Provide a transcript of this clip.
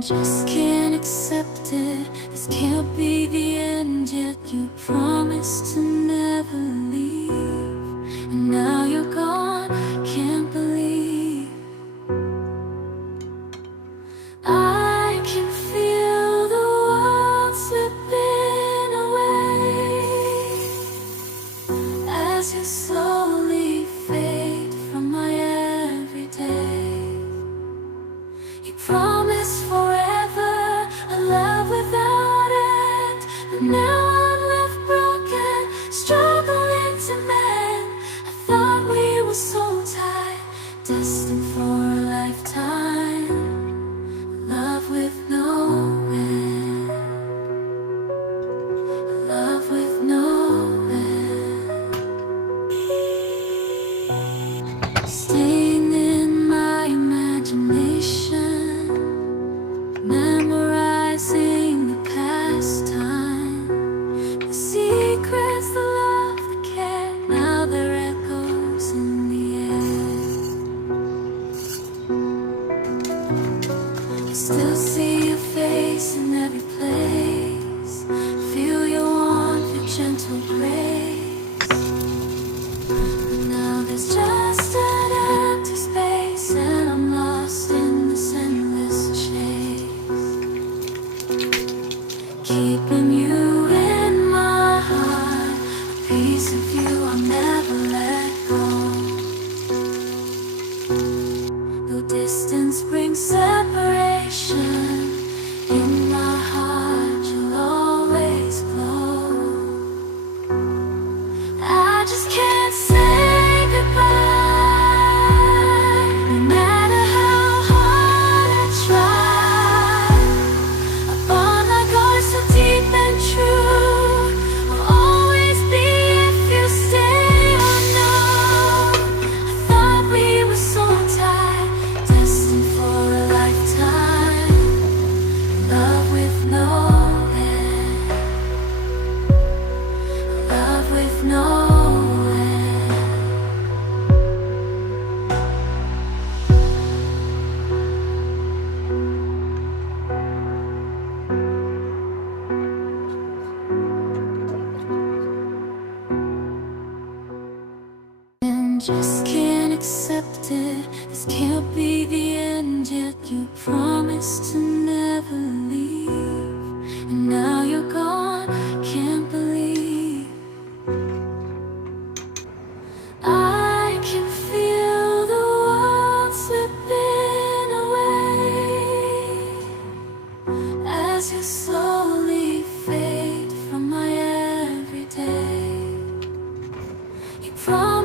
Just can't accept it. This can't be the end, yet you promised to never leave. And now you're gone, can't believe. I can feel the world slipping away as you slowly fade from my everyday. You promised forever, a love without end, but now I'm left broken, struggling to mend. I thought we were so tight, destined for a lifetime, love with no end, love with no end. Staying in my imagination, memorizing the past time, the secrets, the love, the care. Now they're echoes in the air. I still see your face in every place, feel your warmth, your gentle grace. But now there's just an empty space, and I'm lost in this endless chase, keeping you in my heart, a piece of you I'll never let go. Though distance brings separation, in my heart you'll always glow. I just can't say goodbye, no matter how hard I try. A bond like ours, so deep and true, will always be if you stay or no. I thought we were so tight, destined for a lifetime, love with no end, love with no end. And just can't accept it. This can't be the end, yet you promised to never leave. And now you're gone, can't believe. I can feel the world slipping away as you slowly fade from my everyday. You promised